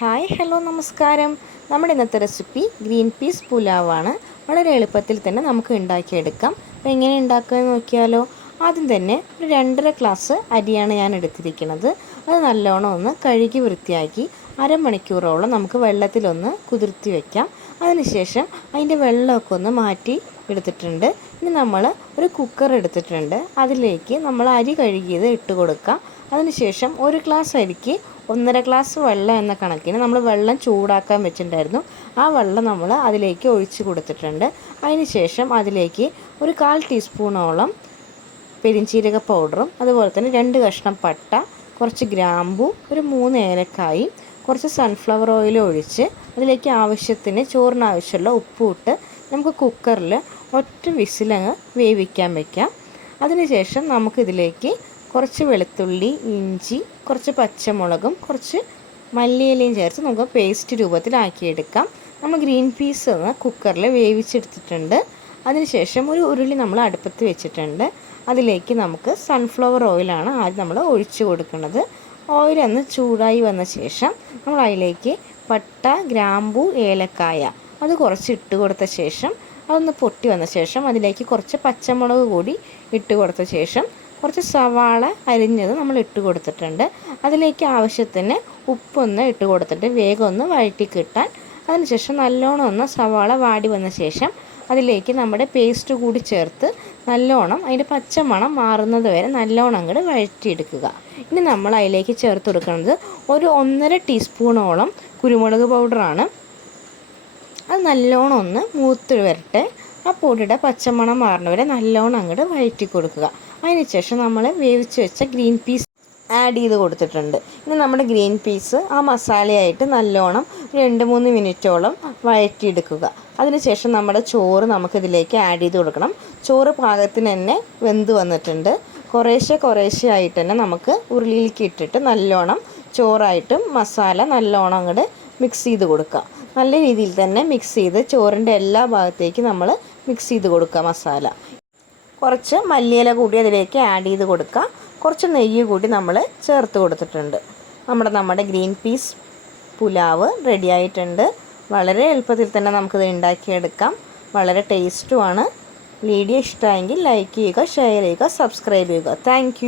Hi hello നമസ്കാരം. നമ്മുടെ ഇന്നത്തെ റെസിപ്പി ഗ്രീൻ പീസ് പുലാവാണ്. വളരെ എളുപ്പത്തിൽ തന്നെ നമുക്ക് ഉണ്ടാക്കിയെടുക്കാം. അപ്പോൾ എങ്ങനെ ഉണ്ടാക്കുകയെന്ന് നോക്കിയാലോ. ആദ്യം തന്നെ ഒരു 2.5 ഗ്ലാസ് അരിയാണ് ഞാൻ എടുത്തിരിക്കുന്നത്. അത് നല്ലോണം ഒന്ന് കഴുകി വൃത്തിയാക്കി അരമണിക്കൂറോളം നമുക്ക് വെള്ളത്തിലൊന്ന് കുതിർത്തി വയ്ക്കാം. അതിനുശേഷം അതിൻ്റെ വെള്ളമൊക്കെ ഒന്ന് മാറ്റി എടുത്തിട്ടുണ്ട്. ഇനി നമ്മൾ ഒരു കുക്കർ എടുത്തിട്ടുണ്ട്. അതിലേക്ക് നമ്മൾ അരി കഴുകിയത് ഇട്ട് കൊടുക്കാം. അതിനുശേഷം 1 ഗ്ലാസ് അരിക്ക് 1.5 ഗ്ലാസ് വെള്ളം എന്ന കണക്കിന് നമ്മൾ വെള്ളം ചൂടാക്കാൻ വെച്ചിട്ടുണ്ടായിരുന്നു. ആ വെള്ളം നമ്മൾ അതിലേക്ക് ഒഴിച്ച് കൊടുത്തിട്ടുണ്ട്. അതിനുശേഷം അതിലേക്ക് ഒരു 1/4 ടീസ്പൂണോളം പെരിഞ്ചീരക പൗഡറും അതുപോലെ തന്നെ 2 കഷ്ണം പട്ട, കുറച്ച് ഗ്രാമ്പൂ, ഒരു 3 ഏലക്കായി, കുറച്ച് സൺഫ്ലവർ ഓയിൽ ഒഴിച്ച് അതിലേക്ക് ആവശ്യത്തിന് ചോറിന് ആവശ്യമുള്ള ഉപ്പും ഇട്ട് നമുക്ക് കുക്കറിൽ ഒറ്റ വിസിലങ്ങ് വേവിക്കാൻ വയ്ക്കാം. അതിനുശേഷം നമുക്കിതിലേക്ക് കുറച്ച് വെളുത്തുള്ളി, ഇഞ്ചി, കുറച്ച് പച്ചമുളകും കുറച്ച് മല്ലിയിലയും ചേർത്ത് നമുക്ക് പേസ്റ്റ് രൂപത്തിലാക്കിയെടുക്കാം. നമ്മൾ ഗ്രീൻ പീസ് ഒന്ന് കുക്കറിൽ വേവിച്ചെടുത്തിട്ടുണ്ട്. അതിനുശേഷം ഒരു ഉരുളി നമ്മൾ അടുപ്പത്ത് വെച്ചിട്ടുണ്ട്. അതിലേക്ക് നമുക്ക് സൺഫ്ലവർ ഓയിലാണ് ആദ്യം നമ്മൾ ഒഴിച്ചു കൊടുക്കുന്നത്. ഓയിൽ ഒന്ന് ചൂടായി വന്ന ശേഷം നമ്മൾ അതിലേക്ക് പട്ട, ഗ്രാമ്പൂ, ഏലക്കായ അത് കുറച്ച് ഇട്ട് കൊടുത്ത ശേഷം അതൊന്ന് പൊട്ടി വന്ന ശേഷം അതിലേക്ക് കുറച്ച് പച്ചമുളക് കൂടി ഇട്ട് കൊടുത്ത ശേഷം കുറച്ച് സവാള അരിഞ്ഞത് നമ്മൾ ഇട്ട് കൊടുത്തിട്ടുണ്ട്. അതിലേക്ക് ആവശ്യത്തിന് ഉപ്പൊന്ന് ഇട്ട് കൊടുത്തിട്ട് വേഗം ഒന്ന് വഴറ്റി കിട്ടാൻ. അതിനുശേഷം നല്ലോണം ഒന്ന് സവാള വാടി വന്ന ശേഷം അതിലേക്ക് നമ്മുടെ പേസ്റ്റ് കൂടി ചേർത്ത് നല്ലോണം അതിൻ്റെ പച്ചമണം മാറുന്നത് വരെ നല്ലോണം അങ്ങോട്ട് വഴറ്റിയെടുക്കുക. ഇനി നമ്മൾ അതിലേക്ക് ചേർത്ത് കൊടുക്കുന്നത് ഒരു 1.5 ടീസ്പൂണോളം കുരുമുളക് പൗഡറാണ്. അത് നല്ലോണം ഒന്ന് മൂത്ത് വരട്ടെ. ആ പൊടിയുടെ പച്ചമണം മാറുന്നവരെ നല്ലോണം അങ്ങോട്ട് വഴറ്റി കൊടുക്കുക. അതിനുശേഷം നമ്മൾ വേവിച്ച് വെച്ച ഗ്രീൻ പീസ് ആഡ് ചെയ്ത് കൊടുത്തിട്ടുണ്ട്. ഇനി നമ്മുടെ ഗ്രീൻ പീസ് ആ മസാലയായിട്ട് നല്ലോണം 2-3 മിനിറ്റോളം വഴറ്റിയെടുക്കുക. അതിനുശേഷം നമ്മുടെ ചോറ് നമുക്കിതിലേക്ക് ആഡ് ചെയ്ത് കൊടുക്കണം. ചോറ് പാകത്തിന് തന്നെ വെന്ത് വന്നിട്ടുണ്ട്. കുറേശ്ശെ ആയിട്ട് തന്നെ നമുക്ക് ഉരുളിയിലേക്ക് ഇട്ടിട്ട് നല്ലോണം ചോറായിട്ടും മസാല നല്ലോണം അങ്ങോട്ട് മിക്സ് ചെയ്ത് കൊടുക്കുക. നല്ല രീതിയിൽ തന്നെ മിക്സ് ചെയ്ത് ചോറിൻ്റെ എല്ലാ ഭാഗത്തേക്കും നമ്മൾ മിക്സ് ചെയ്ത് കൊടുക്കുക മസാല. കുറച്ച് മല്ലിയില കൂടി അതിലേക്ക് ആഡ് ചെയ്ത് കൊടുക്കുക. കുറച്ച് നെയ്യ് കൂടി നമ്മൾ ചേർത്ത് കൊടുത്തിട്ടുണ്ട്. നമ്മുടെ ഗ്രീൻ പീസ് പുലാവ് റെഡി ആയിട്ടുണ്ട്. വളരെ എളുപ്പത്തിൽ തന്നെ നമുക്കിത് ഉണ്ടാക്കിയെടുക്കാം. വളരെ ടേസ്റ്റുമാണ്. വീഡിയോ ഇഷ്ടമായെങ്കിൽ ലൈക്ക് ചെയ്യുക, ഷെയർ ചെയ്യുക, സബ്സ്ക്രൈബ് ചെയ്യുക. താങ്ക്